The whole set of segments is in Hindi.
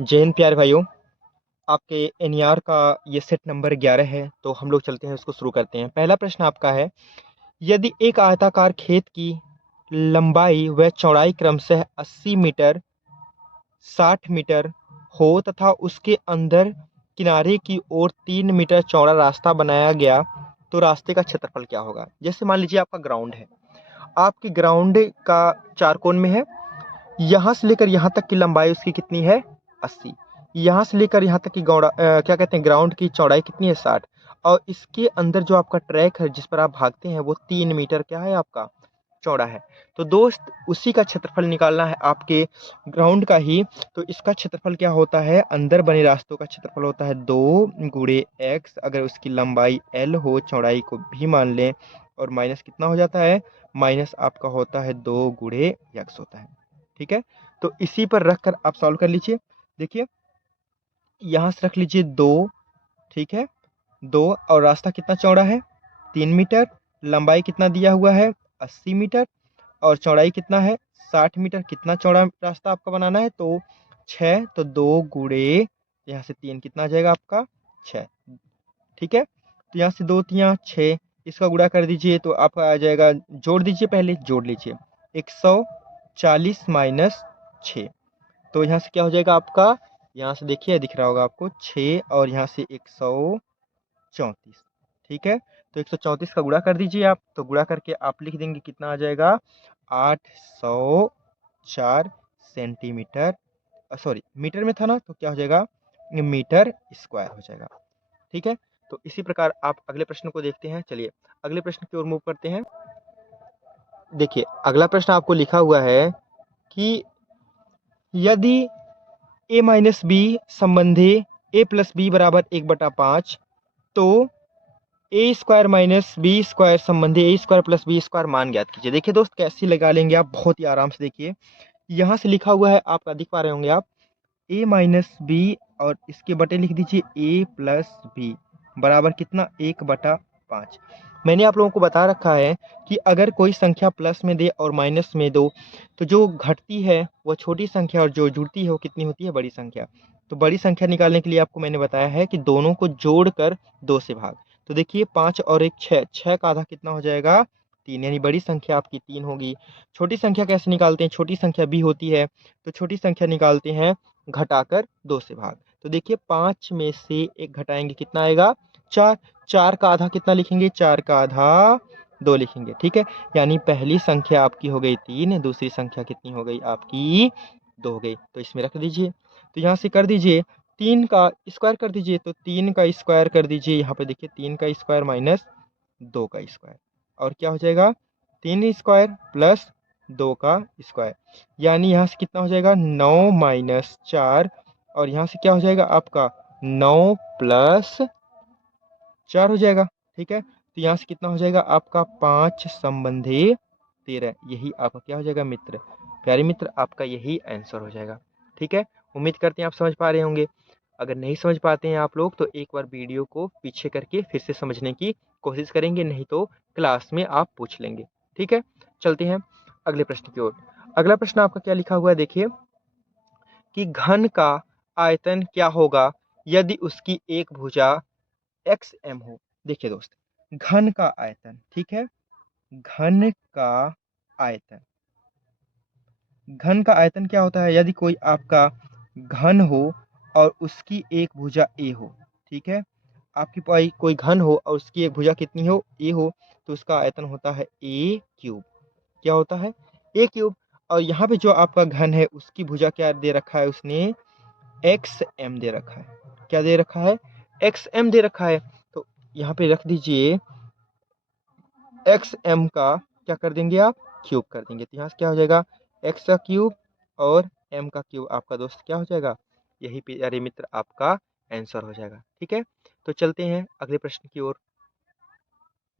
जय हिंद प्यारे भाइयों। आपके एनईआर का ये सेट नंबर 11 है, तो हम लोग चलते हैं उसको शुरू करते हैं। पहला प्रश्न आपका है, यदि एक आयताकार खेत की लंबाई व चौड़ाई क्रमशः 80 मीटर 60 मीटर हो तथा उसके अंदर किनारे की ओर 3 मीटर चौड़ा रास्ता बनाया गया, तो रास्ते का क्षेत्रफल क्या होगा। जैसे मान लीजिए आपका ग्राउंड है, आपकी ग्राउंड का चार कोण में है। यहाँ से लेकर यहाँ तक की लंबाई उसकी कितनी है, 80। यहाँ से लेकर यहाँ तक की क्या कहते हैं, ग्राउंड की चौड़ाई कितनी है, 60। और इसके अंदर जो आपका ट्रैक है जिस पर आप भागते हैं वो 3 मीटर क्या है, आपका चौड़ा है। तो दोस्त उसी का क्षेत्रफल निकालना है आपके ग्राउंड का ही। तो इसका क्षेत्रफल क्या होता है, अंदर बने रास्तों का क्षेत्रफल होता है 2 × x, अगर उसकी लंबाई l हो, चौड़ाई को भी मान लें, और माइनस कितना हो जाता है, माइनस आपका होता है 2 × x होता है। ठीक है, तो इसी पर रख कर आप सॉल्व कर लीजिए। देखिए यहाँ से रख लीजिए 2, ठीक है, 2, और रास्ता कितना चौड़ा है, 3 मीटर। लंबाई कितना दिया हुआ है, 80 मीटर। और चौड़ाई कितना है, 60 मीटर। कितना चौड़ा रास्ता आपका बनाना है, तो 6। तो 2 × यहाँ से 3 कितना आ जाएगा आपका, 6। ठीक है, तो यहाँ से 2 3 6, इसका गुणा कर दीजिए तो आपका आ जाएगा, जोड़ दीजिए, पहले जोड़ लीजिए, 140 माइनस 6। तो यहाँ से क्या हो जाएगा आपका, यहाँ से देखिए दिख रहा होगा आपको 6, और यहाँ से 134। ठीक है, तो 134 का गुणा कर दीजिए आप, तो गुणा करके आप लिख देंगे कितना आ जाएगा, 804 सेंटीमीटर, सॉरी मीटर में था ना, तो क्या हो जाएगा, मीटर स्क्वायर हो जाएगा। ठीक है, तो इसी प्रकार आप अगले प्रश्न को देखते हैं। चलिए अगले प्रश्न की ओर मूव करते हैं। देखिए अगला प्रश्न आपको लिखा हुआ है कि यदि a-b संबंधी a+b बराबर 1/5, तो a² माइनस b² संबंधी a² + b² मान ज्ञात कीजिए। देखिए दोस्त कैसे लगा लेंगे आप, बहुत ही आराम से। देखिए यहाँ से लिखा हुआ है, आपका दिख पा रहे होंगे आप, a-b, और इसके बटे लिख दीजिए a+b बराबर कितना, 1/5। मैंने आप लोगों को बता रखा है कि अगर कोई संख्या प्लस में दे और माइनस में दो, तो जो घटती है वो छोटी संख्या, और जो जुड़ती है वो कितनी होती है, बड़ी संख्या। तो बड़ी संख्या निकालने के लिए आपको मैंने बताया है कि दोनों को जोड़कर 2 से भाग। तो देखिए 5 और 1 6, 6 का आधा कितना हो जाएगा, 3, यानी बड़ी संख्या आपकी 3 होगी। छोटी संख्या कैसे निकालते हैं, छोटी संख्या भी होती है, तो छोटी संख्या निकालते हैं घटाकर 2 से भाग। तो देखिए 5 में से 1 घटाएंगे कितना आएगा, 4। 4 का आधा कितना लिखेंगे, 4 का आधा 2 लिखेंगे। ठीक है, यानी पहली संख्या आपकी हो गई 3, दूसरी संख्या कितनी हो गई आपकी, 2 हो गई। तो इसमें रख दीजिए, तो यहाँ से कर दीजिए 3 का स्क्वायर कर दीजिए, तो 3 का स्क्वायर कर दीजिए। यहाँ पे देखिए 3 का स्क्वायर माइनस 2 का स्क्वायर, और क्या हो जाएगा, 3 स्क्वायर प्लस 2 का स्क्वायर, यानी यहाँ से कितना हो जाएगा, 9 माइनस 4, और यहाँ से क्या हो जाएगा आपका, 9 प्लस 4 हो जाएगा। ठीक है, तो यहाँ से कितना हो जाएगा आपका, 5 संबंधी 13। यही आपका क्या हो जाएगा मित्र, प्यारे मित्र, आपका यही आंसर हो जाएगा। ठीक है, उम्मीद करते हैं आप समझ पा रहे होंगे। अगर नहीं समझ पाते हैं आप लोग, तो एक बार वीडियो को पीछे करके फिर से समझने की कोशिश करेंगे, नहीं तो क्लास में आप पूछ लेंगे। ठीक है, चलते हैं अगले प्रश्न की ओर। अगला प्रश्न आपका क्या लिखा हुआ है, देखिए कि घन का आयतन क्या होगा यदि उसकी एक भुजा XM हो। देखिए दोस्त, घन का आयतन, ठीक है, घन का आयतन, घन का आयतन क्या होता है, यदि कोई आपका घन हो और उसकी एक भुजा A हो। ठीक है, आपकी कोई घन हो और उसकी एक भुजा कितनी हो, A हो, तो उसका आयतन होता है A³ क्या होता है, A³। और यहाँ पे जो आपका घन है उसकी भुजा क्या दे रखा है उसने, XM दे रखा है। क्या दे रखा है, XM दे रखा है। तो यहाँ पे रख दीजिए XM का क्या कर देंगे आप, क्यूब कर देंगे। तो यहाँ से क्या हो जाएगा, x का क्यूब और m का क्यूब, आपका दोस्त क्या हो जाएगा, यही प्यारे मित्र आपका आंसर हो जाएगा। ठीक है, तो चलते हैं अगले प्रश्न की ओर।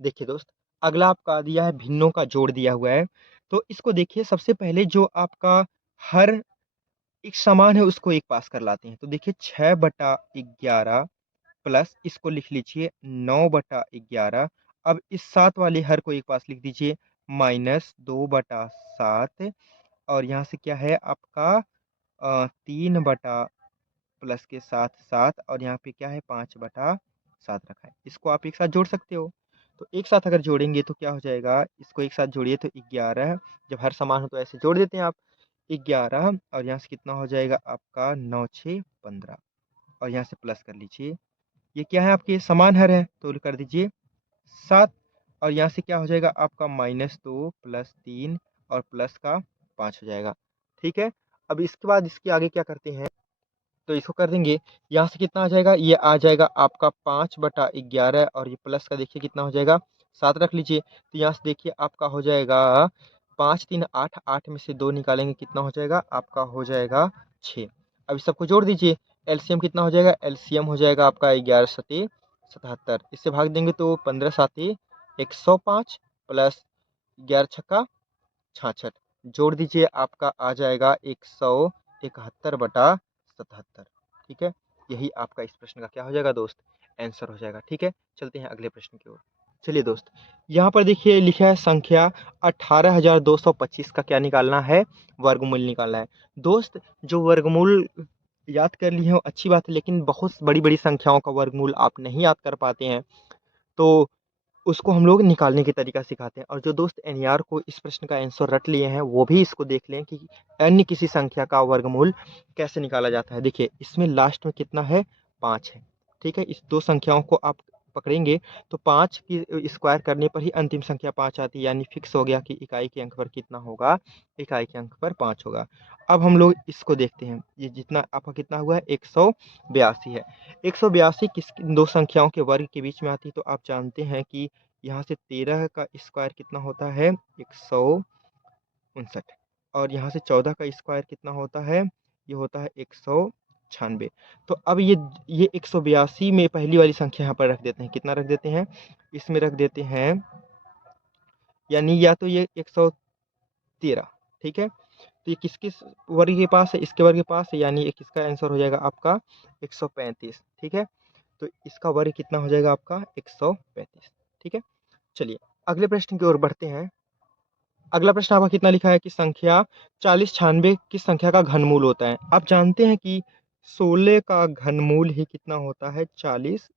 देखिए दोस्त, अगला आपका दिया है भिन्नों का जोड़ दिया हुआ है। तो इसको देखिए, सबसे पहले जो आपका हर एक समान है उसको एक पास कर लाते हैं। तो देखिए 6/11 प्लस इसको लिख लीजिए 9/11। अब इस 7 वाले हर को एक पास लिख दीजिए, -2/7, और यहाँ से क्या है आपका 3/11। प्लस के साथ 7 और यहाँ पे क्या है 5/7 रखा है। इसको आप एक साथ जोड़ सकते हो। तो एक साथ अगर जोड़ेंगे तो क्या हो जाएगा, इसको एक साथ जोड़िए तो 11, जब हर समान हो तो ऐसे जोड़ देते हैं आप। 11 और यहाँ से कितना हो जाएगा आपका 9 6 15 और यहाँ से प्लस कर लीजिए। ये क्या है आपके समान हर है तो कर दीजिए 7 और यहाँ से क्या हो जाएगा आपका -2 + 3 और प्लस का 5 हो जाएगा। ठीक है, अब इसके बाद इसके आगे क्या करते हैं, तो इसको कर देंगे। यहाँ से कितना आ जाएगा, ये आ जाएगा आपका 5/11 और ये प्लस का देखिए कितना हो जाएगा 7 रख लीजिए। तो यहाँ से देखिए आपका हो जाएगा 5 3 8, 8 में से 2 निकालेंगे कितना हो जाएगा आपका हो जाएगा 6। अब इस सबको जोड़ दीजिए, एलसीएम कितना हो जाएगा, एलसीएम हो जाएगा आपका 11 सते 77, इससे भाग देंगे तो 15 साते 105 प्लस 11 छक्का 66, जोड़ दीजिए आपका आ जाएगा 171/77। ठीक है, यही आपका इस प्रश्न का क्या हो जाएगा दोस्त, आंसर हो जाएगा। ठीक है, चलते हैं अगले प्रश्न की ओर। चलिए दोस्त, यहाँ पर देखिए लिखा है संख्या 18,225 का क्या निकालना है, वर्गमूल निकालना है। दोस्त जो वर्गमूल याद कर लिए हो अच्छी बात है, लेकिन बहुत बड़ी बड़ी संख्याओं का वर्गमूल आप नहीं याद कर पाते हैं तो उसको हम लोग निकालने की तरीका सिखाते हैं। और जो दोस्त एनईआर को इस प्रश्न का आंसर रट लिए हैं वो भी इसको देख लें कि अन्य किसी संख्या का वर्गमूल कैसे निकाला जाता है। देखिए इसमें लास्ट में कितना है 5 है। ठीक है, इस दो संख्याओं को आप पकड़ेंगे तो 5 की स्क्वायर करने पर ही अंतिम संख्या 5 आती है, यानी फिक्स हो गया कि इकाई के अंक पर कितना होगा, इकाई के अंक पर 5 होगा। अब हम लोग इसको देखते हैं, ये जितना आपका कितना हुआ है 182 है। 182 किस दो संख्याओं के वर्ग के बीच में आती है, तो आप जानते हैं कि यहाँ से 13 का स्क्वायर कितना होता है 159 और यहाँ से 14 का स्क्वायर कितना होता है, ये होता है 196। तो अब ये 182 में पहली वाली संख्या यहाँ पर रख देते हैं, कितना रख देते हैं, इसमें रख देते हैं, यानी या तो ये 113। ठीक है, तो ये किस किस वर्ग के पास है, इसके वर्ग के पास है, यानी ये किसका आंसर हो जाएगा आपका 135। ठीक है, तो इसका वर्ग कितना हो जाएगा आपका 135। ठीक है, चलिए अगले प्रश्न की ओर बढ़ते हैं। अगला प्रश्न आपका कितना लिखा है कि संख्या 40 96 किस संख्या का घनमूल होता है। आप जानते हैं कि 16 का घनमूल ही कितना होता है 40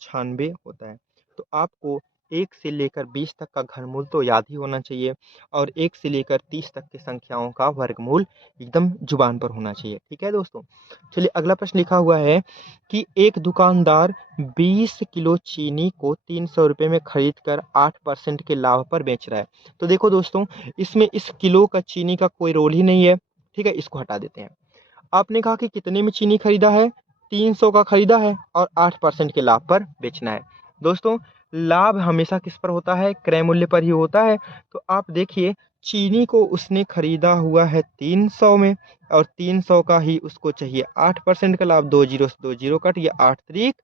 96 होता है। तो आपको 1 से लेकर 20 तक का घनमूल तो याद ही होना चाहिए और 1 से लेकर 30 तक की संख्याओं का वर्गमूल एकदम जुबान पर होना चाहिए। ठीक है दोस्तों, चलिए अगला प्रश्न लिखा हुआ है कि एक दुकानदार 20 किलो चीनी को 300 रुपये में खरीद कर 8% के लाभ पर बेच रहा है। तो देखो दोस्तों, इसमें इस किलो का चीनी का कोई रोल ही नहीं है। ठीक है, इसको हटा देते हैं। आपने कहा कि कितने में चीनी खरीदा है, 300 का खरीदा है और 8% के लाभ पर बेचना है। दोस्तों लाभ हमेशा किस पर होता है, क्रय मूल्य पर ही होता है। तो आप देखिए चीनी को उसने खरीदा हुआ है 300 में और 300 का ही उसको चाहिए 8% का लाभ, 2 जीरो से 2 जीरो कट, ये 8 त्रिक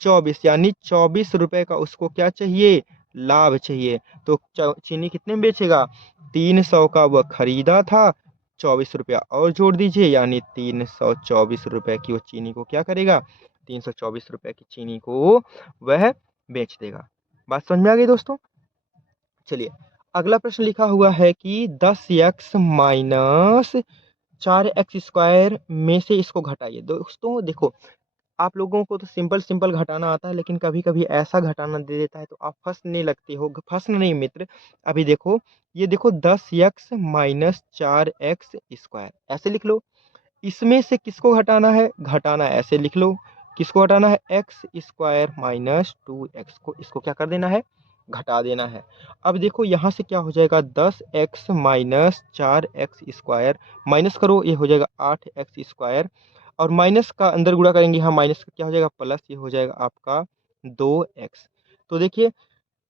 24, यानी 24 रुपए का उसको क्या चाहिए, लाभ चाहिए। तो चीनी कितने में बेचेगा, 300 का वह खरीदा था, 24 रुपया और जोड़ दीजिए, यानी 324 रुपए की वो चीनी को क्या करेगा, 324 रुपए की चीनी को वह बेच देगा। बात समझ में आ गई दोस्तों। चलिए अगला प्रश्न लिखा हुआ है कि 10x माइनस 4x² में से इसको घटाइए। दोस्तों देखो आप लोगों को तो सिंपल सिंपल घटाना आता है, लेकिन कभी कभी ऐसा घटाना दे देता है तो आप फंसने लगते हो। फंसना नहीं मित्र, अभी देखो ये देखो 10x माइनस 4x² ऐसे लिख लो। इसमें से किसको घटाना है, घटाना ऐसे लिख लो, किसको घटाना है, x² माइनस 2x को, इसको क्या कर देना है, घटा देना है। अब देखो यहाँ से क्या हो जाएगा 10x माइनस 4x² माइनस करो, ये हो जाएगा 8x² और माइनस का अंदर गुणा करेंगे, यहाँ माइनस का क्या हो जाएगा प्लस, ये हो जाएगा आपका 2x। तो देखिए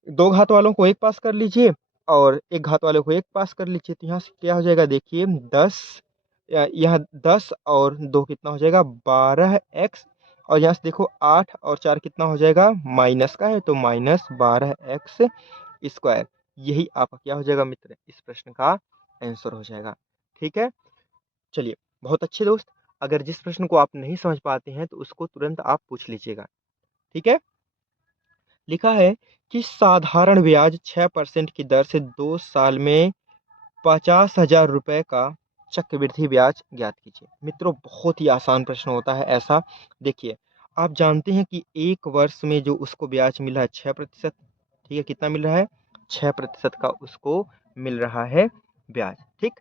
दो घात वालों को एक पास कर लीजिए और एक घात वाले को एक पास कर लीजिए, तो यहाँ से क्या हो जाएगा देखिए 10, यहाँ 10 और 2 कितना हो जाएगा 12x और यहाँ से देखो 8 और 4 कितना हो जाएगा, माइनस का है तो -12x²। यही आपका क्या हो जाएगा मित्र, इस प्रश्न का आंसर हो जाएगा। ठीक है, चलिए बहुत अच्छे दोस्त, अगर जिस प्रश्न को आप नहीं समझ पाते हैं तो उसको तुरंत आप पूछ लीजिएगा। ठीक है, लिखा है कि साधारण ब्याज 6% की दर से 2 साल में 50,000 रुपए का चक्रवृद्धि ब्याज ज्ञात कीजिए। मित्रों बहुत ही आसान प्रश्न होता है ऐसा। देखिए आप जानते हैं कि एक वर्ष में जो उसको ब्याज मिल रहा है 6%, ठीक है, कितना मिल रहा है 6% का उसको मिल रहा है ब्याज। ठीक,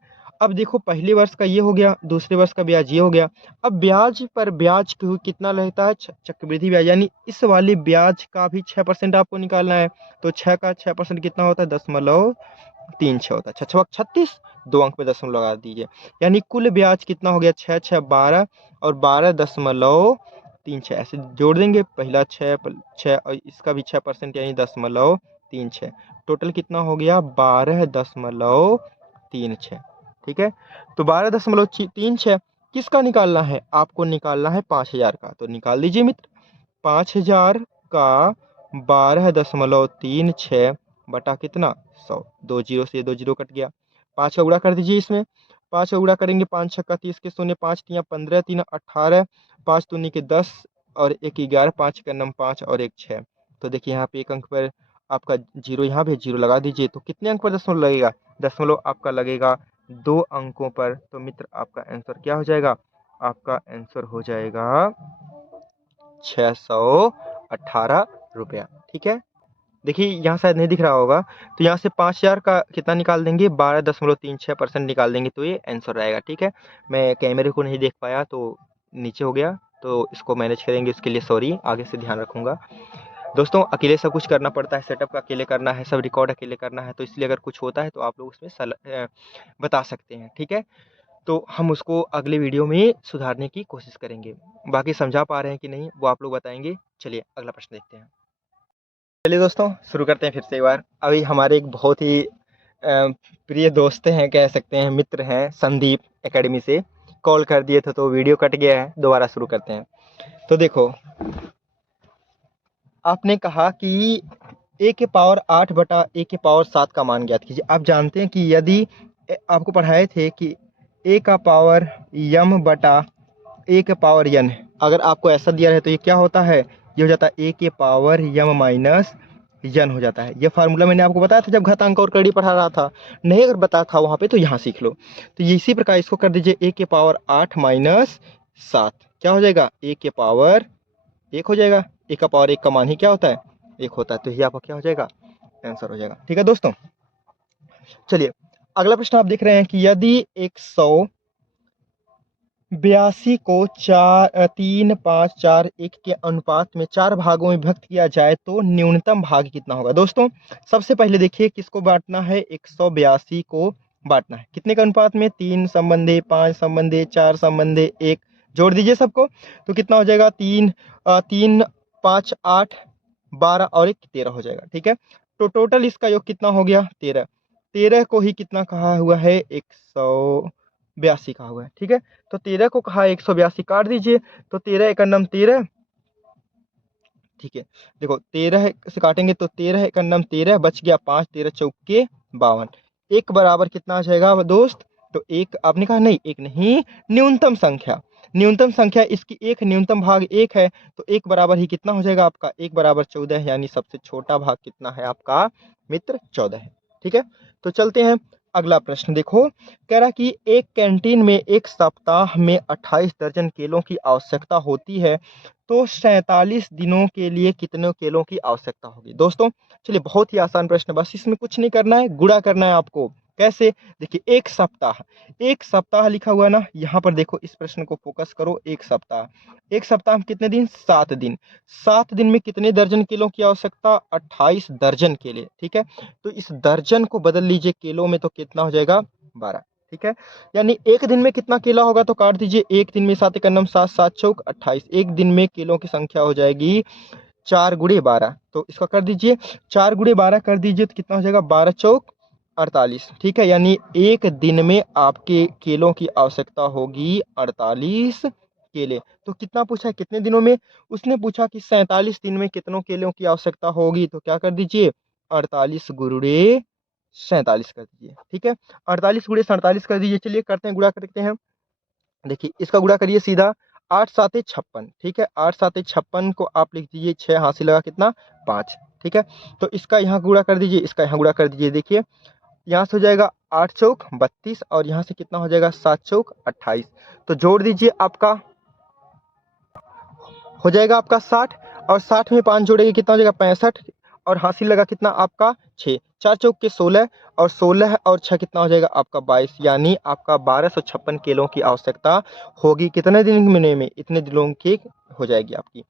अब देखो पहले वर्ष का ये हो गया, दूसरे वर्ष का ब्याज ये हो गया। अब ब्याज पर ब्याज कितना रहता है, चक्रवृद्धि ब्याज, यानी इस वाले ब्याज का भी 6% आपको निकालना है। तो 6 का 6% कितना होता है 0.36 होता है। 6 36, 2 अंक पे दशमलव लगा दीजिए, यानी कुल ब्याज कितना हो गया 6 6 12 और 12.36 ऐसे जोड़ देंगे। पहला 6 और इसका भी 6% यानी 0.36, टोटल कितना हो गया 12.36। ठीक है, तो 12.36 किसका निकालना है, आपको निकालना है 5000 का। तो निकाल दीजिए मित्र, 5000 का 12.36 बटा कितना 100, 2 जीरो से 2 जीरो कट गया। 5 का गुणा कर दीजिए इसमें, 5 का गुणा करेंगे 5 छक्का 30 के शून्य, 5 तिया 15, 3 18, 5 दूनी के 10 और 1 11, 5 का नम 5 और 1 6। तो देखिए यहाँ पे एक अंक पर आपका जीरो, यहाँ पे जीरो लगा दीजिए। तो कितने अंक पर दशमलव लगेगा, दशमलव आपका लगेगा 2 अंकों पर। तो मित्र आपका आंसर क्या हो जाएगा, आपका आंसर हो जाएगा 618 रुपया। ठीक है, देखिए यहाँ शायद नहीं दिख रहा होगा, तो यहाँ से 5000 का कितना निकाल देंगे 12.36% निकाल देंगे, तो ये आंसर रहेगा। ठीक है, मैं कैमरे को नहीं देख पाया तो नीचे हो गया, तो इसको मैनेज करेंगे, उसके लिए सॉरी, आगे से ध्यान रखूंगा। दोस्तों अकेले सब कुछ करना पड़ता है, सेटअप अकेले करना है, सब रिकॉर्ड अकेले करना है, तो इसलिए अगर कुछ होता है तो आप लोग उसमें बता सकते हैं। ठीक है, तो हम उसको अगले वीडियो में सुधारने की कोशिश करेंगे। बाकी समझा पा रहे हैं कि नहीं वो आप लोग बताएंगे। चलिए अगला प्रश्न देखते हैं। चलिए दोस्तों शुरू करते हैं फिर से एक बार। अभी हमारे एक बहुत ही प्रिय दोस्त हैं, कह सकते हैं मित्र हैं, संदीप एकेडमी से कॉल कर दिए थे, तो वीडियो कट गया है, दोबारा शुरू करते हैं। तो देखो आपने कहा कि a के पावर 8 बटा a के पावर 7 का मान ज्ञात कीजिए। आप जानते हैं कि यदि आपको पढ़ाए थे कि a का पावर m बटा a के पावर n, अगर आपको ऐसा दिया है तो ये क्या होता है, ये हो जाता है a के पावर m माइनस n हो जाता है। ये फार्मूला मैंने आपको बताया था जब घातांक और कड़ी पढ़ा रहा था, नहीं अगर बताया था वहाँ पे तो यहाँ सीख लो। तो ये इसी प्रकार इसको कर दीजिए a के पावर 8 माइनस 7, क्या हो जाएगा a के पावर 1 हो जाएगा। a का पावर 1 का मान ही क्या होता है 1 होता है, तो ये आपका क्या हो जाएगा आंसर हो जाएगा। ठीक है दोस्तों, चलिए अगला प्रश्न आप देख रहे हैं कि यदि 182 को 3 5 4 1 के अनुपात में 4 भागों में विभक्त किया जाए तो न्यूनतम भाग कितना होगा। दोस्तों सबसे पहले देखिए किसको बांटना है, 182 को बांटना है कितने के अनुपात में, 3 संबंधी 5 संबंधी 4 संबंधी 1, जोड़ दीजिए सबको, तो कितना हो जाएगा 3 5 8 12 और 1 13 हो जाएगा। ठीक है, तो टोटल इसका योग कितना हो गया 13, 13 को ही कितना कहा हुआ है 182 कहा हुआ है। ठीक है, तो 13 को कहा 182, काट दीजिए, तो 13 एक नम 13। ठीक है, देखो 13 से काटेंगे तो 13 एक नम 13, बच गया 5, 13 चौके 52, एक बराबर कितना आ जाएगा दोस्त, तो एक आपने कहा नहीं, एक नहीं न्यूनतम संख्या, न्यूनतम संख्या इसकी एक, न्यूनतम भाग एक है, तो एक बराबर ही कितना हो जाएगा आपका, एक बराबर 14 है, यानी सबसे छोटा भाग कितना है आपका मित्र 14 है। ठीक है, तो चलते हैं अगला प्रश्न। देखो कह रहा कि एक कैंटीन में एक सप्ताह में 28 दर्जन केलों की आवश्यकता होती है, तो 47 दिनों के लिए कितने केलों की आवश्यकता होगी। दोस्तों चलिए बहुत ही आसान प्रश्न, बस इसमें कुछ नहीं करना है, गुणा करना है आपको। कैसे, देखिए एक सप्ताह, एक सप्ताह लिखा हुआ ना, यहाँ पर देखो इस प्रश्न को फोकस करो, एक सप्ताह, एक सप्ताह में कितने दिन 7 दिन, 7 दिन में कितने दर्जन केलों की आवश्यकता 28 दर्जन केले। ठीक है, तो इस दर्जन को बदल लीजिए केलों में, तो कितना हो जाएगा 12। ठीक है, यानी एक दिन में कितना केला होगा, तो काट दीजिए, एक दिन में 7 एकम 7 7 चौक 28, एक दिन में केलों की संख्या हो जाएगी 4 गुणे 12, तो इसका कर दीजिए 4 गुणे 12 कर दीजिए, तो कितना हो जाएगा 12 चौक 48। ठीक है, यानी एक दिन में आपके केलों की आवश्यकता होगी 48 केले। तो कितना पूछा है कितने दिनों में, उसने पूछा कि 47 दिन में कितनों केलों की आवश्यकता होगी, तो क्या कर दीजिए 48 गुणे 47 कर दीजिए। ठीक है, 48 गुणे 47 कर दीजिए। चलिए करते हैं, गुणा करते हैं। देखिए इसका गुणा करिए सीधा, 8 7 56। ठीक है, 8 7 56 को आप लिख दीजिए 6 हाथ से लगा कितना 5। ठीक है, तो इसका यहाँ गुणा कर दीजिए, इसका यहाँ गुणा कर दीजिए। देखिए यहाँ से हो जाएगा 8 चौक 32 और यहाँ से कितना हो जाएगा 7 चौक 28। तो जोड़ दीजिए, आपका हो जाएगा आपका 60 और 60 में 5 जोड़ेंगे कितना हो जाएगा 65 और हासिल लगा कितना आपका 6, 4 चौक के 16 और 16 और 6 कितना हो जाएगा आपका 22, यानी आपका 1256 किलो की आवश्यकता होगी कितने दिन में इतने दिनों की हो जाएगी आपकी।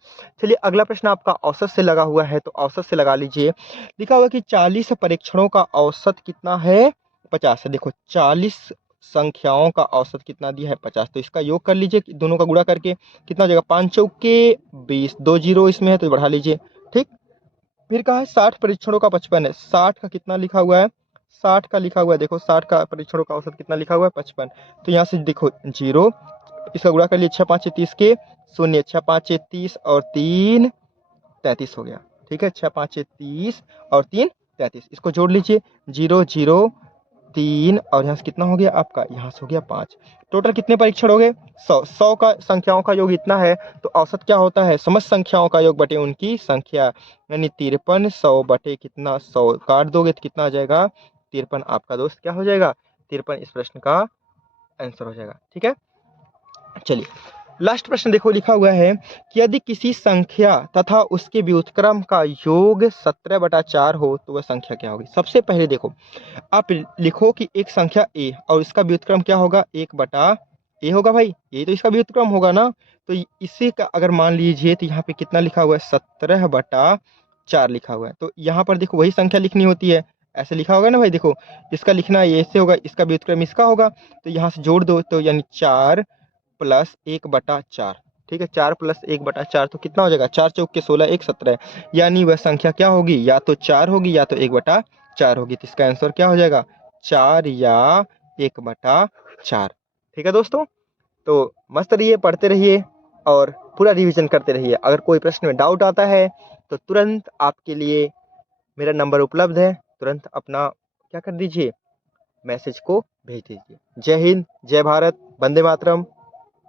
चलिए अगला प्रश्न आपका औसत से लगा हुआ है, तो औसत से लगा लीजिए। लिखा हुआ कि 40 परीक्षणों का औसत कितना है 50 है। देखो 40 संख्याओं का औसत कितना दिया है 50, तो इसका योग कर लीजिए दोनों का गुणा करके कितना हो जाएगा 5 चौक के 20, 2 जीरो इसमें है तो बढ़ा लीजिए। ठीक, फिर कहा है 60 परीक्षणों का 55 है, 60 का कितना लिखा हुआ है 60 का लिखा हुआ है, देखो 60 का परीक्षणों का औसत कितना लिखा हुआ है 55, तो यहाँ से देखो जीरो, इसका गुणा कर लिए 6 5 30 के शून्य, 6 5 30 और 3 33 हो गया। ठीक है, 6 5 30 और 3 33, इसको जोड़ लीजिए 0 0 3 और यहाँ से कितना हो गया आपका, यहाँ से हो गया 5। टोटल कितने परीक्षण हो गए 100, 100 का संख्याओं का योग इतना है, तो औसत क्या होता है समस्त संख्याओं का योग बटे उनकी संख्या, यानी 53 100 बटे कितना 100 काट दोगे तो कितना आ जाएगा 53, आपका दोस्त क्या हो जाएगा 53 इस प्रश्न का आंसर हो जाएगा। ठीक है, चलिए लास्ट प्रश्न देखो, लिखा हुआ है कि यदि किसी संख्या तथा उसके व्युत्क्रम का योग 17/4 हो तो वह संख्या क्या होगी। सबसे पहले देखो आप लिखो कि एक संख्या ए और इसका व्युत्क्रम क्या होगा 1/a होगा भाई, ये तो इसका व्युत्क्रम होगा ना। तो इसी का अगर मान लीजिए तो यहाँ पे कितना लिखा हुआ है 17/4 लिखा हुआ है, तो यहाँ पर देखो वही संख्या लिखनी होती है, ऐसे लिखा होगा ना भाई। देखो इसका लिखना ये ऐसे होगा, इसका व्युत्क्रम इसका होगा, तो यहाँ से जोड़ दो तो यानी 4 प्लस 1/4। ठीक है, 4 प्लस 1/4 तो कितना हो जाएगा 4 चौक के 16 1 17, यानी वह संख्या क्या होगी या तो 4 होगी या तो 1/4 होगी। तो इसका आंसर क्या हो जाएगा 4 या 1/4। ठीक है दोस्तों, तो मस्त रहिए, पढ़ते रहिए और पूरा रिवीजन करते रहिए। अगर कोई प्रश्न में डाउट आता है तो तुरंत आपके लिए मेरा नंबर उपलब्ध है, तुरंत अपना क्या कर दीजिए मैसेज को भेज दीजिए। जय हिंद, जय भारत, वंदे मातरम।